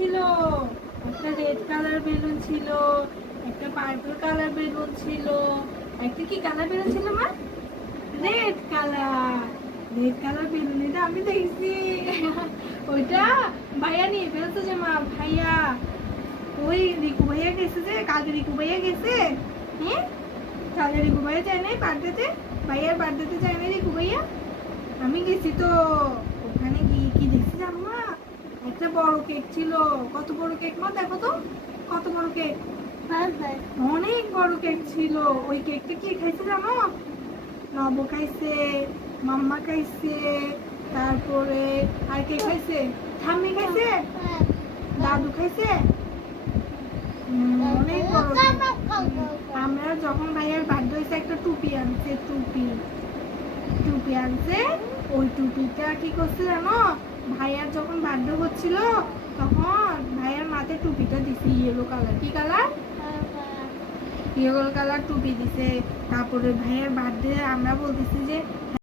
ছিল। একটা red colour balloon ছিল, একটা পার্পল কালার বেলুন ছিল। একটা কি কালার বেলুন ছিল, মা? Red colour red colour balloon, এটা আমি দেখছি। ওইটা ভাইয়া নিয়ে ফেলতো যে, মা, ভাইয়া, ওই রিকু ভাইয়া গেছে যে, কালকে রিকু ভাইয়া গেছে। হ্যাঁ কালকে রিকু ভাইয়া যায় নাই বার্থডেতে? ভাইয়ার বার্থডেতে যায় নাই রিকু ভাইয়া? আমি গেছি তো, ওখানে গিয়ে কি দেখছি? একটা বড় কেক ছিল। কত বড় কেক মা? দেখো তো কত বড় কেক অনেক বড় কেক ছিল। ওই কেকটা কি খাইছে জানো? নব খাইছে মাম্মা খাইছে তারপরে আর কে খাইছে? ঠাম্মি খাইছে? দাদু খাইছে? অনেক বড়। আমরা যখন ভাইয়ার বার্থডে হয়েছে একটা টুপি আনছে টুপি। টুপি আনছে। ওই টুপিটা কি করছে জানো? ভাইয়ার যখন বার্থডে হচ্ছিল তখন ভাইয়ার মাথায় টুপিটা দিছে ইয়েলো কালার কি কালার ইয়েলো কালার টুপি দিছে। তারপরে ভাইয়ের বার্থডে আমরা বলতেছি যে